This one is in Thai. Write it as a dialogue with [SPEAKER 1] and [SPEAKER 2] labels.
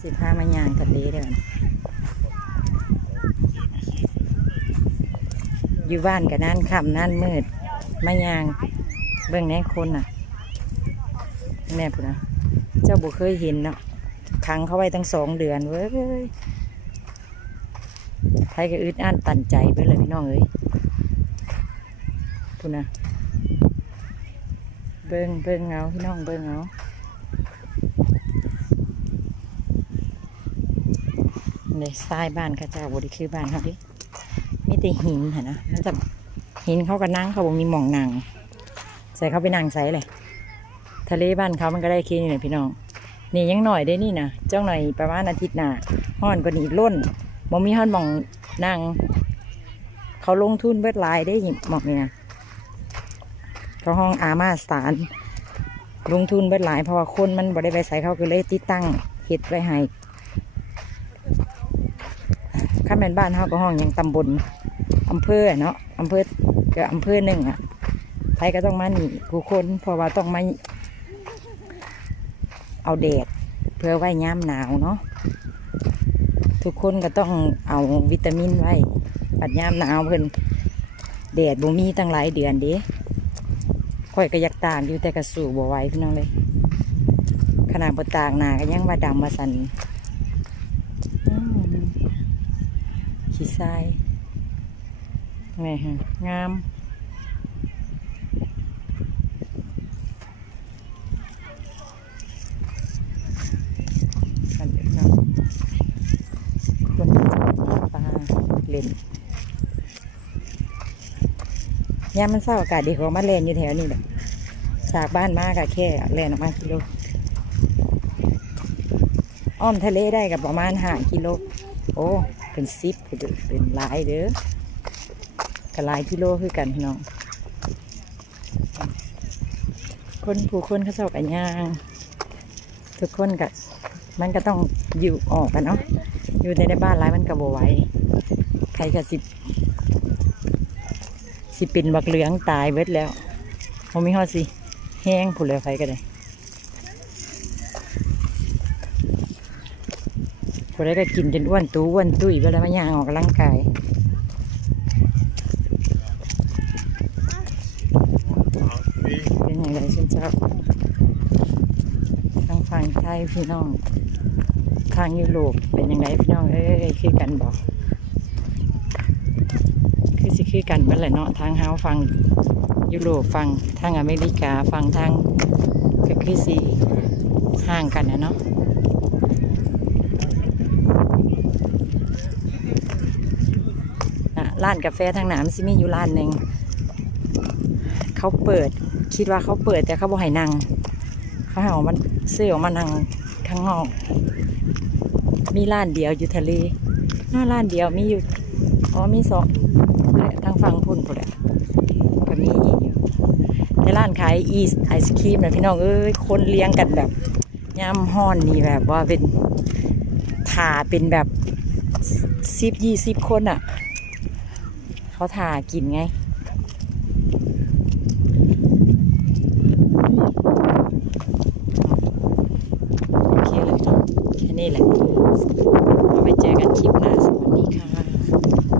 [SPEAKER 1] สิพามายางทะเลเด้ออยู่บ้านกับนั่นค่ำนั่นมืดมายางเบิ่งแน่คนน่ะแน่พุ่นะเจ้าบุเคยเห็นเนาะขังเขาไว้ตั้งสองเดือนเว้ยใครก็อึดอั้นตันใจไปเลยพี่น้องเอ้ยพุ่นะเบิ่งเบิ่งเอาพี่น้องเบิ่งเอา เนี่ยทรายบ้านข้าเจ้าบริคือบ้านเขาดิมีแต่หินเห็นนะแล้วแต่หินเขาก็นั่งเขาบอกมีหมองนั่งใส่เขาไปนั่งใส่เลยทะเลบ้านเขามันก็ได้แค่นี้แหละพี่น้องนี่ยังหน่อยได้นี่นะเจ้าหน่อยประมาณอาทิตย์หน้าห้อนกว่านี้ล้นบ่มีห้อนหมองนั่งเขาลงทุนเบิดลายได้หยิบหมอกนี่นะเขาห้องอามาสารลงทุนเบิดหลายเพราะว่าคนมันบ่ได้ไปใส่เขาก็เลยติดตั้งเฮ็ดไว้ให้ ข้าแม่นบ้านเขาก็ห้องยังตำบลอำเภอเนาะอำเภอก็อำเภอหนึ่งอะไทยก็ต้องมาหนีกูคนเพราะว่าต้องมาเอาแดดเพื่อไว้ย้ำหนาวเนาะทุกคนก็ต้องเอาวิตามินไว้ปัดย้ำหนาวเพิ่นแดดบ่มีตั้งหลายเดือนเด้ค่อยก็อยากตากอยู่แต่กระสู่บ่ไหวพี่น้องเลย ขนาดบ่ตากหนาก็ยังว่าดำมาสันอืม ขี้ทรายไงฮะงามกันเด็กน้องคนที่ชอบปลาเล่นยามมันเศร้าอากาศดีกว่ามาเล่นอยู่แถวนี้แหละจากบ้านมากะแค่เล่นออกมากิโลอ้อมทะเลได้กับประมาณห้ากิโล โอ้ เป็นซิปเป็นลายเด้อกับหลายกิโลคือกันพี่น้อง คนผู้คนเขาเศร้ากันย่างทุกคนก็มันก็ต้องอยู่ออกกันเนาะอยู่ในในบ้านร้ายมันก็บไว้ใครก็สิสิเป็นบักเหลืองตายเบิดแล้วผมมีฮอสิ แห้งผุนแล้วไฟก็ได้ ผู้ใดก็กินจนอ้วนตู้อ้วนตุ้ยเวลามาย่างออกกำลังกายเป็นอย่างไรฉันเจ้าทางฝั่งไทยพี่น้อง ทางยุโรปเป็นยังไงพี่น้องเอ้ยคือกันบอกคือสิคือกันเมื่อไหร่เนาะทางเฮาฟังยุโรปฟังทางอเมริกาฟังทางก็คือสิห่างกันนะเนาะน่ะร้านกาแฟทางหนามนสิมีอยู่ร้านหนึ่งเขาเปิดคิดว่าเขาเปิดแต่เขาบอกให้นั่งเขาห้ออกมาซื้อออกมานั่งข้างนอก มีร้านเดียวอยู่ทะเลหน้าร้านเดียวมีอยู่อ๋อมีสองทางฝั่งพุ่นพุ่นแหละก็มีอยู่แต่ร้านขายอีสไอศครีมนะพี่น้องเอ้ยคนเลี้ยงกันแบบย่ำห้อนนี่แบบว่าเป็นถาเป็นแบบสิบยี่สิบคนอะ เขาทากินไง โอเคเลยเนาะแค่นี้แหละเราไปเจอกันคลิปหน้าสวัสดีค่ะ